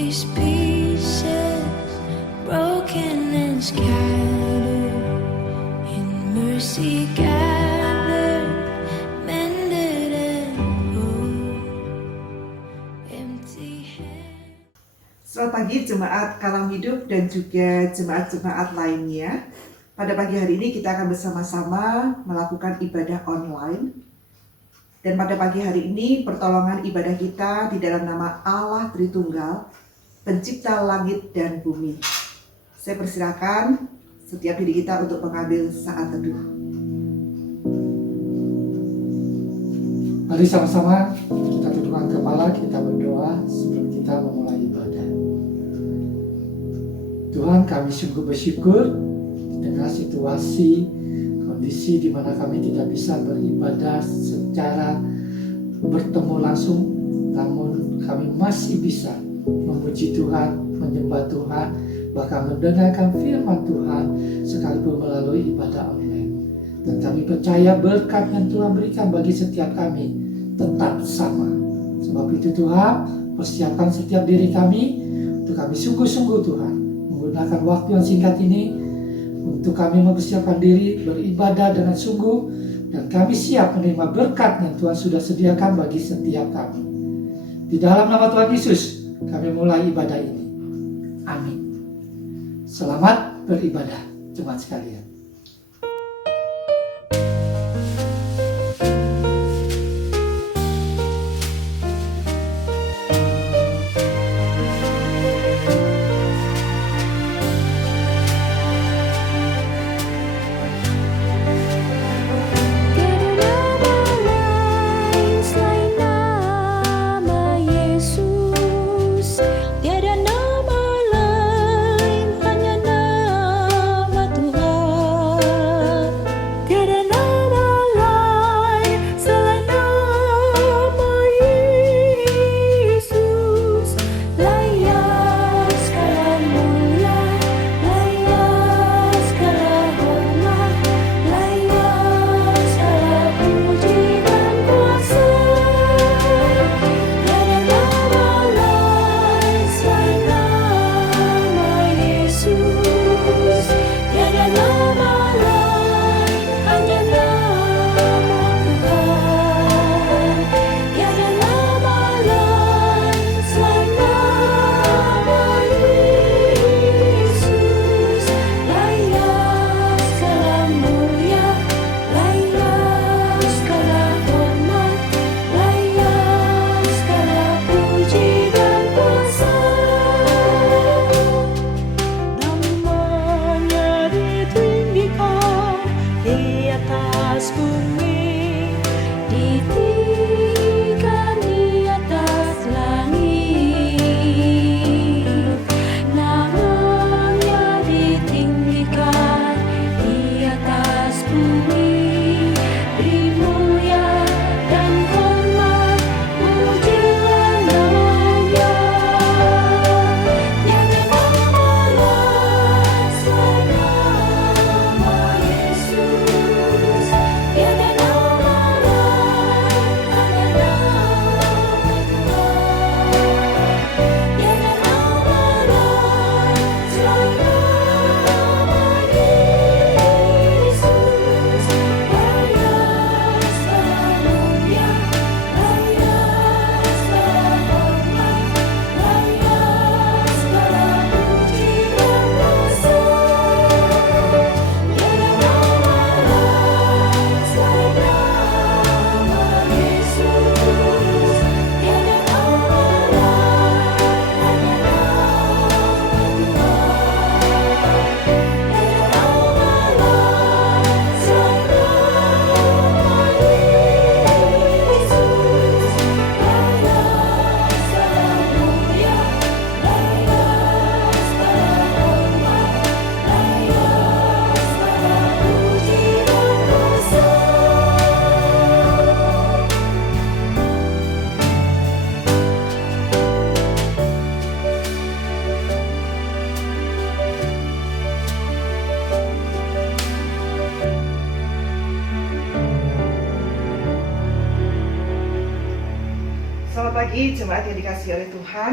these pieces, broken and scattered, in mercy gathered, mended and whole, empty hands. Selamat pagi Jemaat Kalam Hidup dan juga jemaat-jemaat lainnya. Pada pagi hari ini kita akan bersama-sama melakukan ibadah online. Dan pada pagi hari ini pertolongan ibadah kita di dalam nama Allah Tritunggal, Pencipta langit dan bumi. Saya persilakan setiap diri kita untuk mengambil saat teduh. Mari sama-sama kita tundukkan kepala, kita berdoa sebelum kita memulai ibadah. Tuhan, kami sungguh bersyukur di tengah situasi, kondisi di mana kami tidak bisa beribadah secara bertemu langsung, namun kami masih bisa memuji Tuhan, menyembah Tuhan, bahkan mendengarkan firman Tuhan sekalipun melalui ibadah online. Dan kami percaya berkat yang Tuhan berikan bagi setiap kami tetap sama. Sebab itu Tuhan, persiapkan setiap diri kami untuk kami sungguh-sungguh Tuhan menggunakan waktu yang singkat ini untuk kami mempersiapkan diri beribadah dengan sungguh, dan kami siap menerima berkat yang Tuhan sudah sediakan bagi setiap kami. Di dalam nama Tuhan Yesus kami mulai ibadah ini. Amin. Selamat beribadah jemaat sekalian. Selamat pagi jemaat yang dikasihi oleh Tuhan.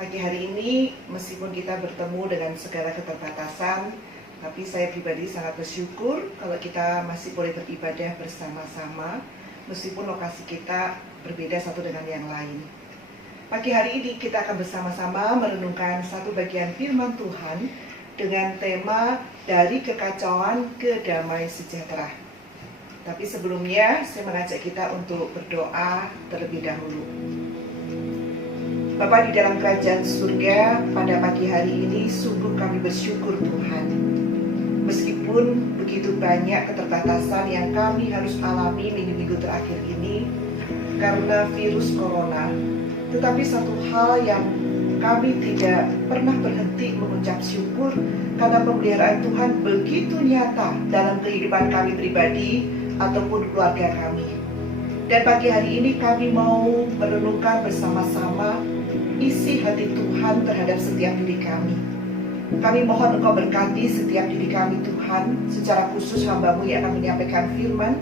Pagi hari ini, meskipun kita bertemu dengan segala keterbatasan, tapi saya pribadi sangat bersyukur kalau kita masih boleh beribadah bersama-sama, meskipun lokasi kita berbeda satu dengan yang lain. Pagi hari ini kita akan bersama-sama merenungkan satu bagian firman Tuhan dengan tema dari kekacauan ke damai sejahtera. Tapi sebelumnya, saya mengajak kita untuk berdoa terlebih dahulu. Bapa di dalam kerajaan surga, pada pagi hari ini sungguh kami bersyukur Tuhan. Meskipun begitu banyak keterbatasan yang kami harus alami minggu-minggu terakhir ini karena virus corona, tetapi satu hal yang kami tidak pernah berhenti mengucap syukur karena pemeliharaan Tuhan begitu nyata dalam kehidupan kami pribadi ataupun keluarga kami. Dan pagi hari ini kami mau merenungkan bersama-sama isi hati Tuhan terhadap setiap diri kami. Kami mohon Engkau berkati setiap diri kami Tuhan, secara khusus hamba-Mu yang akan menyampaikan firman,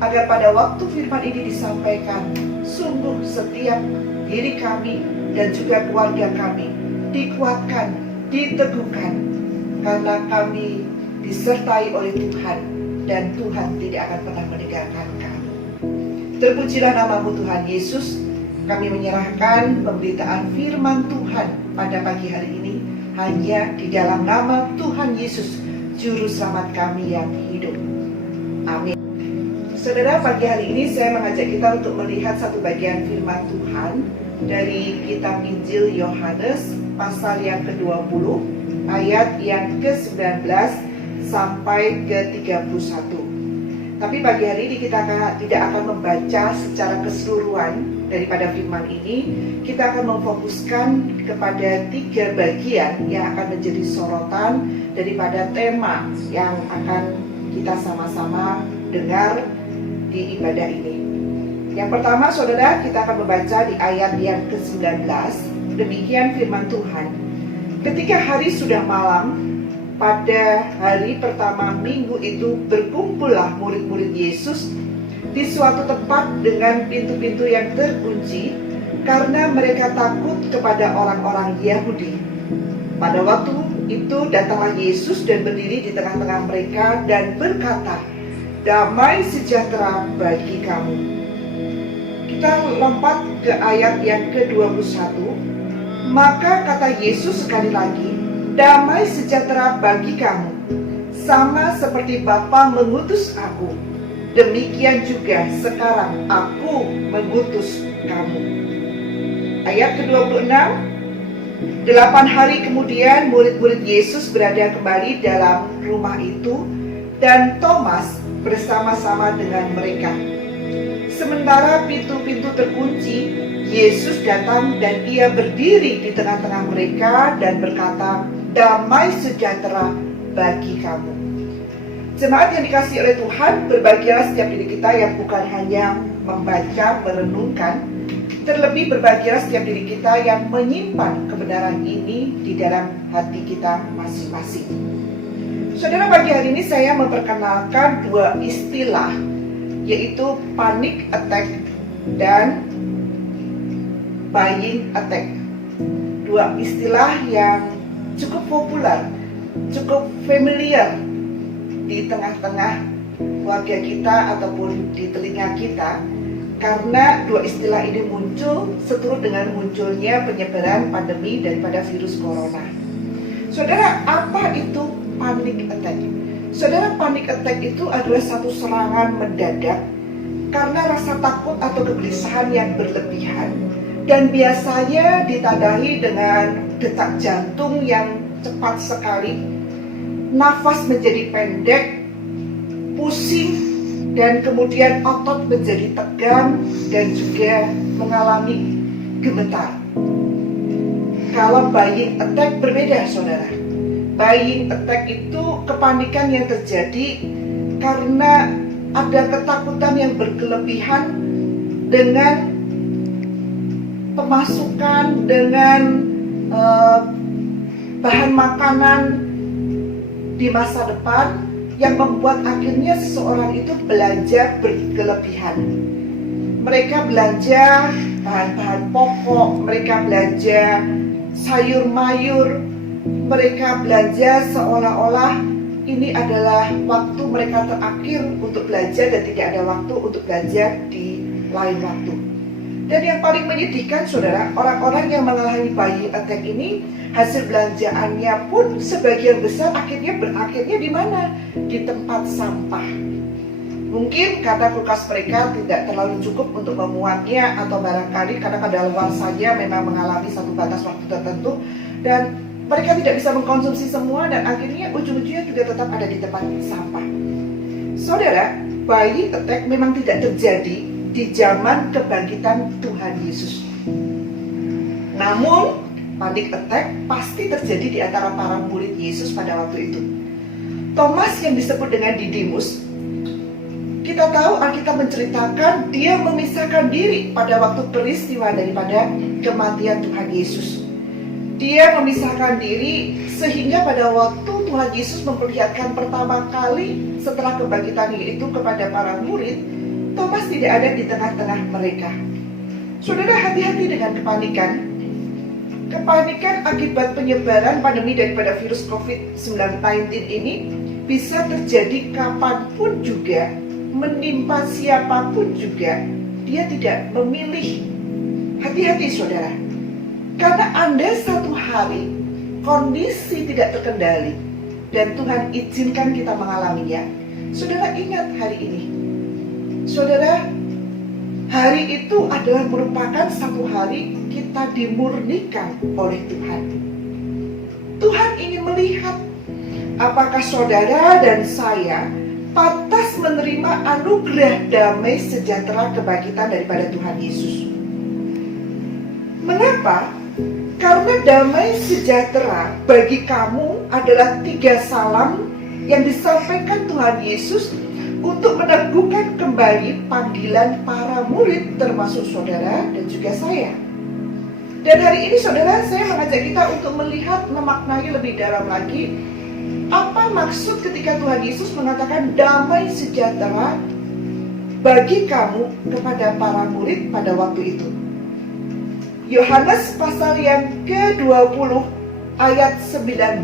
agar pada waktu firman ini disampaikan, sungguh setiap diri kami dan juga keluarga kami dikuatkan, diteguhkan, karena kami disertai oleh Tuhan dan Tuhan tidak akan pernah meninggalkan kami. Terpujilah nama-Mu Tuhan Yesus. Kami menyerahkan pemberitaan firman Tuhan pada pagi hari ini hanya di dalam nama Tuhan Yesus, Juru Selamat kami yang hidup. Amin. Saudara, pagi hari ini saya mengajak kita untuk melihat satu bagian firman Tuhan dari kitab Injil Yohanes pasal yang ke-20 ayat yang ke-19 sampai ke-31. Tapi pagi hari ini kita tidak akan membaca secara keseluruhan daripada firman ini. Kita akan memfokuskan kepada 3 bagian yang akan menjadi sorotan daripada tema yang akan kita sama-sama dengar di ibadah ini. Yang pertama, saudara, kita akan membaca di ayat yang ke-19. Demikian firman Tuhan. Ketika hari sudah malam, pada hari pertama minggu itu berkumpullah murid-murid Yesus di suatu tempat dengan pintu-pintu yang terkunci karena mereka takut kepada orang-orang Yahudi. Pada waktu itu datanglah Yesus dan berdiri di tengah-tengah mereka dan berkata, "Damai sejahtera bagi kamu." Kita lompat ke ayat yang ke-21. Maka kata Yesus sekali lagi, "Damai sejahtera bagi kamu. Sama seperti Bapa mengutus aku, demikian juga sekarang aku mengutus kamu." Ayat ke-26. 8 hari kemudian murid-murid Yesus berada kembali dalam rumah itu dan Thomas bersama-sama dengan mereka. Sementara pintu-pintu terkunci, Yesus datang dan Ia berdiri di tengah-tengah mereka dan berkata, "Damai sejahtera bagi kamu." Jemaat yang dikasihi oleh Tuhan, berbahagialah setiap diri kita yang bukan hanya membaca, merenungkan, terlebih berbahagialah setiap diri kita yang menyimpan kebenaran ini di dalam hati kita masing-masing. Saudara, pagi hari ini saya memperkenalkan 2 istilah, yaitu panic attack dan buying attack. 2 istilah yang cukup populer, cukup familiar di tengah-tengah keluarga kita ataupun di telinga kita, karena 2 istilah ini muncul seturut dengan munculnya penyebaran pandemi daripada virus corona. Saudara, apa itu panic attack? Saudara, panic attack itu adalah satu serangan mendadak karena rasa takut atau kegelisahan yang berlebihan, dan biasanya ditandai dengan detak jantung yang cepat sekali, nafas menjadi pendek, pusing, dan kemudian otot menjadi tegang dan juga mengalami gemetar. Kalau buying attack berbeda, saudara. Buying attack itu kepanikan yang terjadi karena ada ketakutan yang berkelebihan dengan pemasukan, dengan bahan makanan di masa depan yang membuat akhirnya seseorang itu belanja berkelebihan. Mereka belanja bahan-bahan pokok, mereka belanja sayur mayur. Mereka belanja seolah-olah ini adalah waktu mereka terakhir untuk belanja dan tidak ada waktu untuk belanja di lain waktu. Dan yang paling menyedihkan saudara, orang-orang yang mengalami buying attack ini, hasil belanjaannya pun sebagian besar berakhirnya di mana? Di tempat sampah. Mungkin karena kulkas mereka tidak terlalu cukup untuk memuatnya, atau barangkali karena kadaluarsanya memang mengalami satu batas waktu tertentu dan mereka tidak bisa mengkonsumsi semua dan akhirnya ujung-ujungnya juga tetap ada di tempat sampah. Saudara, buying attack memang tidak terjadi di zaman kebangkitan Tuhan Yesus. Namun, panic attack pasti terjadi di antara para murid Yesus pada waktu itu. Thomas yang disebut dengan Didimus, kita tahu Alkitab menceritakan dia memisahkan diri pada waktu peristiwa daripada kematian Tuhan Yesus. Dia memisahkan diri sehingga pada waktu Tuhan Yesus memperlihatkan pertama kali setelah kebangkitannya itu kepada para murid, Thomas tidak ada di tengah-tengah mereka. Saudara, hati-hati dengan kepanikan. Kepanikan akibat penyebaran pandemi daripada virus COVID-19 ini bisa terjadi kapanpun juga, menimpa siapapun juga. Dia tidak memilih. Hati-hati saudara, karena Anda satu hari kondisi tidak terkendali dan Tuhan izinkan kita mengalaminya. Saudara, ingat hari ini, saudara, hari itu adalah merupakan satu hari kita dimurnikan oleh Tuhan. Tuhan ingin melihat apakah saudara dan saya pantas menerima anugerah damai sejahtera kebangkitan daripada Tuhan Yesus. Mengapa? Karena damai sejahtera bagi kamu adalah 3 salam yang disampaikan Tuhan Yesus untuk meneguhkan kembali panggilan para murid termasuk saudara dan juga saya. Dan hari ini saudara, saya mengajak kita untuk melihat, memaknai lebih dalam lagi apa maksud ketika Tuhan Yesus mengatakan damai sejahtera bagi kamu kepada para murid pada waktu itu. Yohanes pasal yang ke-20 ayat 19,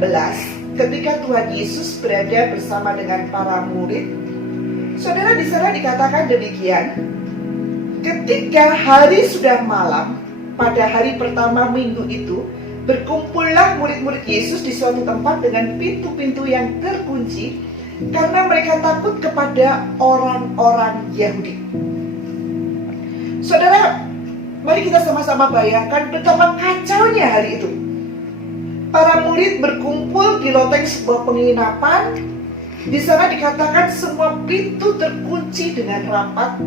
ketika Tuhan Yesus berada bersama dengan para murid, saudara, di sana dikatakan demikian. Ketika hari sudah malam, pada hari pertama minggu itu, berkumpullah murid-murid Yesus di suatu tempat dengan pintu-pintu yang terkunci karena mereka takut kepada orang-orang Yahudi. Saudara, mari kita sama-sama bayangkan betapa kacaunya hari itu. Para murid berkumpul di loteng sebuah penginapan. Di sana dikatakan semua pintu terkunci dengan rapat.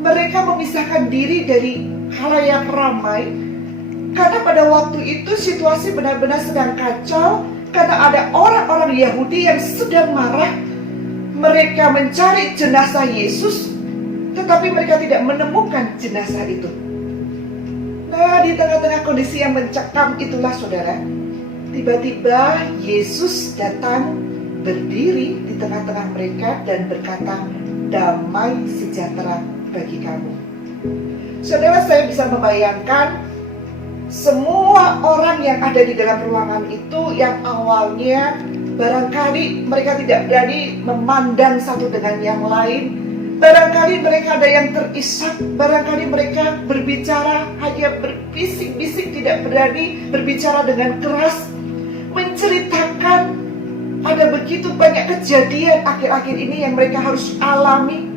Mereka memisahkan diri dari khalayak ramai karena pada waktu itu situasi benar-benar sedang kacau karena ada orang-orang Yahudi yang sedang marah. Mereka mencari jenazah Yesus, tetapi mereka tidak menemukan jenazah itu. Nah, di tengah-tengah kondisi yang mencekam itulah saudara, tiba-tiba Yesus datang berdiri di tengah-tengah mereka dan berkata, damai sejahtera bagi kamu. Saudara, saya bisa membayangkan semua orang yang ada di dalam ruangan itu yang awalnya barangkali mereka tidak berani memandang satu dengan yang lain. Barangkali mereka ada yang terisak, barangkali mereka berbicara hanya berbisik-bisik, tidak berani berbicara dengan keras, menceritakan ada begitu banyak kejadian akhir-akhir ini yang mereka harus alami.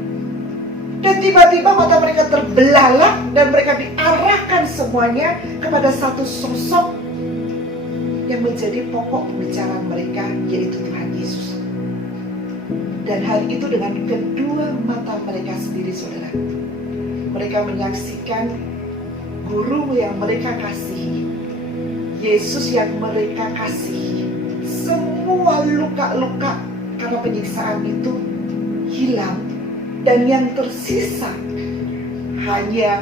Dan tiba-tiba mata mereka terbelalak dan mereka diarahkan semuanya kepada satu sosok yang menjadi pokok pembicaraan mereka, yaitu Tuhan Yesus. Dan hal itu dengan kedua mata mereka sendiri, saudara. Mereka menyaksikan guru yang mereka kasihi, Yesus yang mereka kasihi. Semua luka-luka karena penyiksaan itu hilang. Dan yang tersisa hanya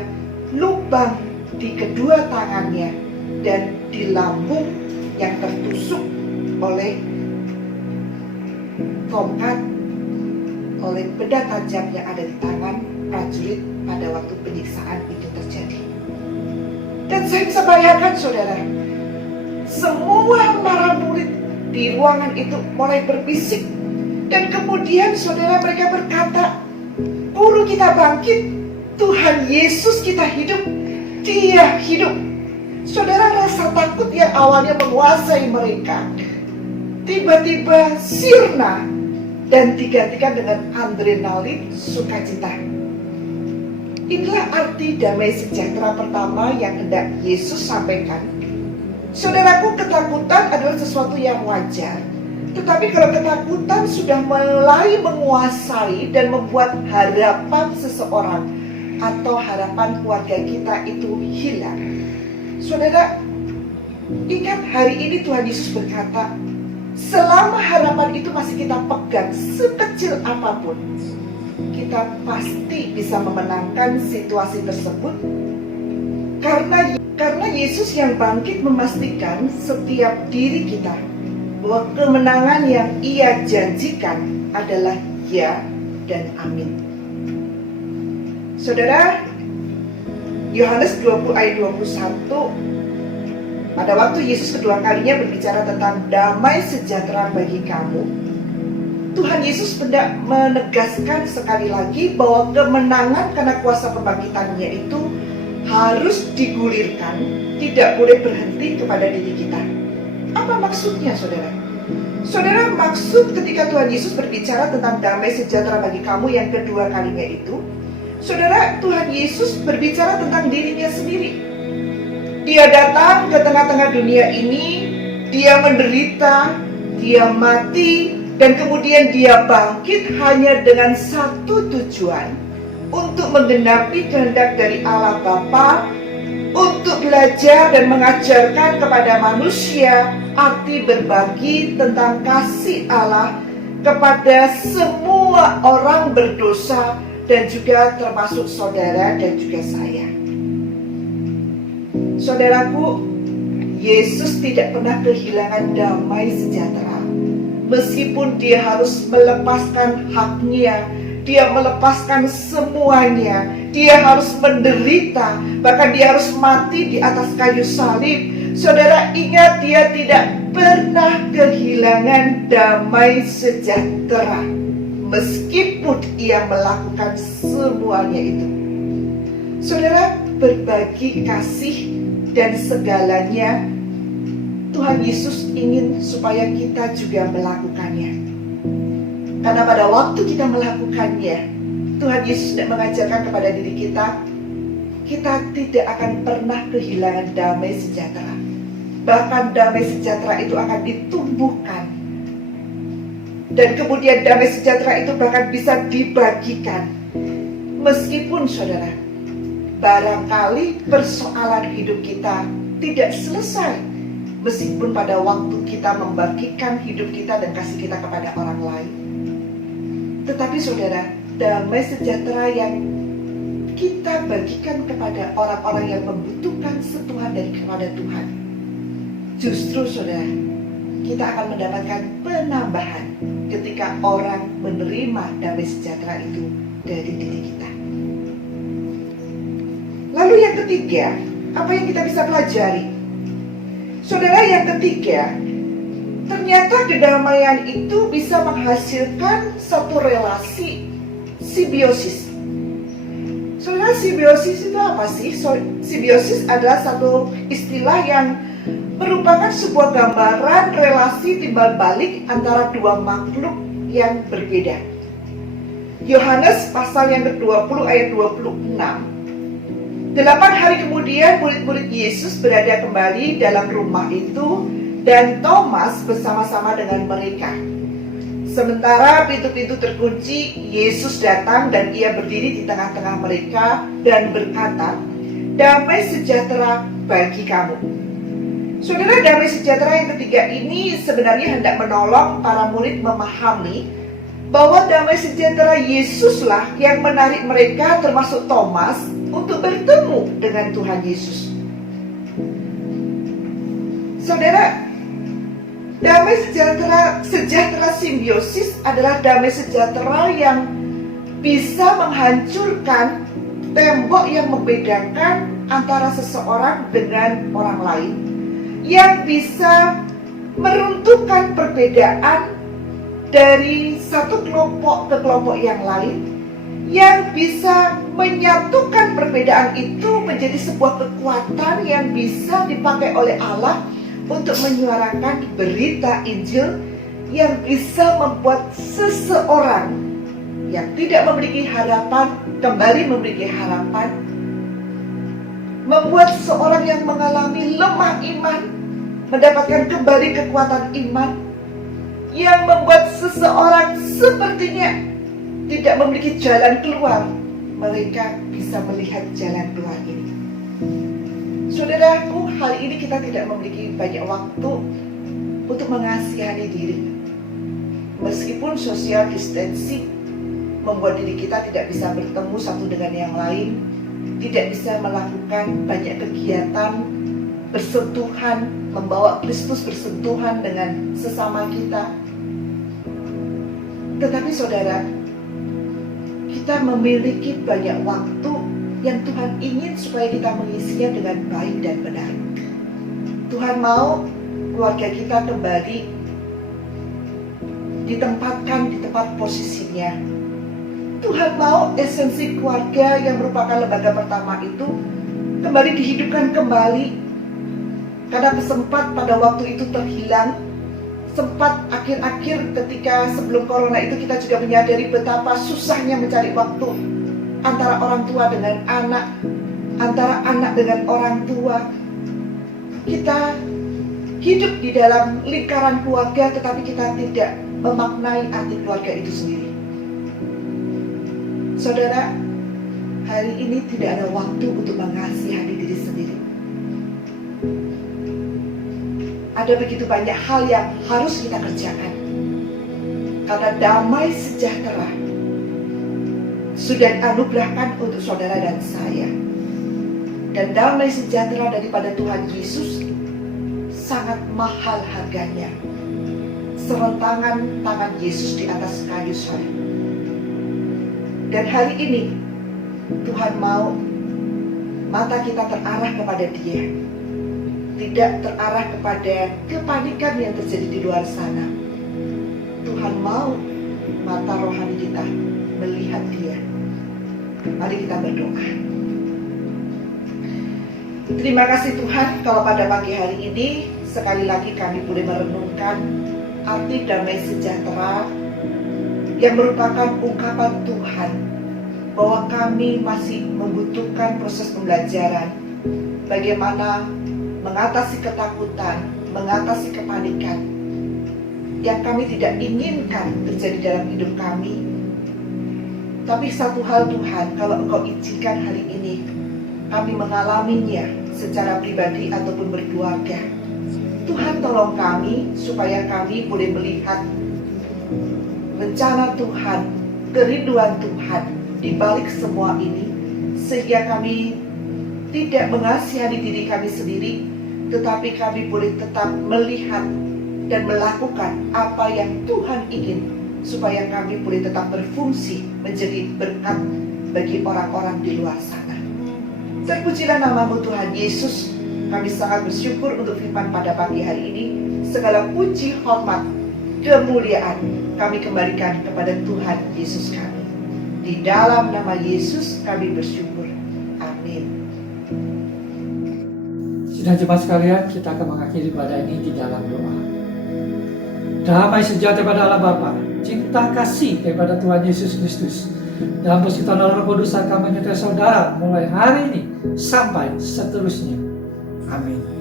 lubang di kedua tangannya dan di lambung yang tertusuk oleh tongkat, oleh benda tajam yang ada di tangan prajurit pada waktu penyiksaan itu terjadi. Dan saya bisa bayangkan saudara, semua para murid di ruangan itu mulai berbisik. Dan kemudian saudara, mereka berkata, Guru kita bangkit, Tuhan Yesus kita hidup, Dia hidup. Saudara, rasa takut yang awalnya menguasai mereka tiba-tiba sirna dan digantikan dengan adrenalin sukacita. Inilah arti damai sejahtera pertama yang hendak Yesus sampaikan. Saudaraku, ketakutan adalah sesuatu yang wajar. Tetapi kalau ketakutan sudah mulai menguasai dan membuat harapan seseorang atau harapan keluarga kita itu hilang. Saudara, ingat hari ini Tuhan Yesus berkata, selama harapan itu masih kita pegang sekecil apapun, kita pasti bisa memenangkan situasi tersebut. Karena Yesus yang bangkit memastikan setiap diri kita bahwa kemenangan yang Ia janjikan adalah ya dan amin. Saudara, Yohanes 20 ayat 21, pada waktu Yesus kedua kalinya berbicara tentang damai sejahtera bagi kamu, Tuhan Yesus hendak menegaskan sekali lagi bahwa kemenangan karena kuasa kebangkitannya itu harus digulirkan, tidak boleh berhenti kepada diri kita. Apa maksudnya, saudara? Saudara, maksud ketika Tuhan Yesus berbicara tentang damai sejahtera bagi kamu yang kedua kalinya itu, saudara, Tuhan Yesus berbicara tentang dirinya sendiri. Dia datang ke tengah-tengah dunia ini, Dia menderita, Dia mati, dan kemudian Dia bangkit hanya dengan satu tujuan, untuk menggenapi kehendak dari Allah Bapa, untuk belajar dan mengajarkan kepada manusia arti berbagi tentang kasih Allah kepada semua orang berdosa dan juga termasuk saudara dan juga saya. Saudaraku, Yesus tidak pernah kehilangan damai sejahtera. Meskipun Dia harus melepaskan haknya, Dia melepaskan semuanya, Dia harus menderita, bahkan Dia harus mati di atas kayu salib. Saudara, ingat, Dia tidak pernah kehilangan damai sejahtera meskipun Ia melakukan semuanya itu. Saudara, berbagi kasih dan segalanya, Tuhan Yesus ingin supaya kita juga melakukannya. Karena pada waktu kita melakukannya, Tuhan Yesus tidak mengajarkan kepada diri kita, kita tidak akan pernah kehilangan damai sejahtera. Bahkan damai sejahtera itu akan ditumbuhkan. Dan kemudian damai sejahtera itu bahkan bisa dibagikan. Meskipun saudara, barangkali persoalan hidup kita tidak selesai, meskipun pada waktu kita membagikan hidup kita dan kasih kita kepada orang lain. Tetapi saudara, damai sejahtera yang kita bagikan kepada orang-orang yang membutuhkan sentuhan daripada Tuhan, justru saudara, kita akan mendapatkan penambahan ketika orang menerima damai sejahtera itu dari diri kita. Lalu yang ketiga, apa yang kita bisa pelajari? Saudara, yang ketiga, ternyata kedamaian itu bisa menghasilkan satu relasi simbiosis. Saudara, simbiosis itu apa sih? Simbiosis adalah satu istilah yang merupakan sebuah gambaran relasi timbal balik antara dua makhluk yang berbeda. Yohanes pasal yang ke-20 ayat 26. 8 hari kemudian murid-murid Yesus berada kembali dalam rumah itu dan Thomas bersama-sama dengan mereka. Sementara pintu-pintu terkunci, Yesus datang dan Ia berdiri di tengah-tengah mereka dan berkata, "Damai sejahtera bagi kamu." Saudara, damai sejahtera yang ketiga ini sebenarnya hendak menolong para murid memahami bahwa damai sejahtera Yesuslah yang menarik mereka termasuk Thomas untuk bertemu dengan Tuhan Yesus. Saudara, damai sejahtera simbiosis adalah damai sejahtera yang bisa menghancurkan tembok yang membedakan antara seseorang dengan orang lain, yang bisa meruntuhkan perbedaan dari satu kelompok ke kelompok yang lain, yang bisa menyatukan perbedaan itu menjadi sebuah kekuatan yang bisa dipakai oleh Allah untuk menyuarakan berita Injil yang bisa membuat seseorang yang tidak memiliki harapan kembali memiliki harapan, membuat seorang yang mengalami lemah iman mendapatkan kembali kekuatan iman, yang membuat seseorang sepertinya tidak memiliki jalan keluar, mereka bisa melihat jalan keluar ini. Saudaraku, hari ini kita tidak memiliki banyak waktu untuk mengasihani diri. Meskipun social distancing membuat diri kita tidak bisa bertemu satu dengan yang lain, tidak bisa melakukan banyak kegiatan bersentuhan, membawa Kristus bersentuhan dengan sesama kita. Tetapi saudara, kita memiliki banyak waktu yang Tuhan ingin supaya kita mengisinya dengan baik dan benar. Tuhan mau keluarga kita kembali ditempatkan di tempat posisinya. Tuhan mau esensi keluarga yang merupakan lembaga pertama itu kembali dihidupkan kembali. Karena sempat pada waktu itu terhilang, sempat akhir-akhir ketika sebelum corona itu kita juga menyadari betapa susahnya mencari waktu antara orang tua dengan anak, antara anak dengan orang tua. Kita hidup di dalam lingkaran keluarga tetapi kita tidak memaknai arti keluarga itu sendiri. Saudara, hari ini tidak ada waktu untuk mengasihani diri sendiri. Ada begitu banyak hal yang harus kita kerjakan. Karena damai sejahtera sudah dianugerahkan untuk saudara dan saya. Dan damai sejahtera daripada Tuhan Yesus sangat mahal harganya. Serentangan tangan Yesus di atas kayu salib. Dan hari ini Tuhan mau mata kita terarah kepada Dia, tidak terarah kepada kepanikan yang terjadi di luar sana. Tuhan mau mata rohani kita melihat Dia. Mari kita berdoa. Terima kasih Tuhan, kalau pada pagi hari ini sekali lagi kami boleh merenungkan arti damai sejahtera yang merupakan ungkapan Tuhan bahwa kami masih membutuhkan proses pembelajaran bagaimana mengatasi ketakutan, mengatasi kepanikan yang kami tidak inginkan terjadi dalam hidup kami. Tapi satu hal Tuhan, kalau Engkau izinkan hari ini kami mengalaminya secara pribadi ataupun berkeluarga, Tuhan tolong kami supaya kami boleh melihat rencana Tuhan, kerinduan Tuhan di balik semua ini, sehingga kami tidak mengasihani diri kami sendiri, tetapi kami boleh tetap melihat dan melakukan apa yang Tuhan ingin, supaya kami boleh tetap berfungsi menjadi berkat bagi orang-orang di luar sana. Terpujilah nama-Mu Tuhan Yesus. Kami sangat bersyukur untuk firman pada pagi hari ini. Segala puji, hormat, kemuliaan kami kembalikan kepada Tuhan Yesus kami. Di dalam nama Yesus kami bersyukur. Amin. Sidang jemaat sekalian, kita akan mengakhiri ibadah ini di dalam doa. Damai sejahtera pada Allah Bapa, cinta kasih daripada Tuhan Yesus Kristus, dalam persekutuan Roh Kudus akan menyertai saudara mulai hari ini sampai seterusnya. Amin.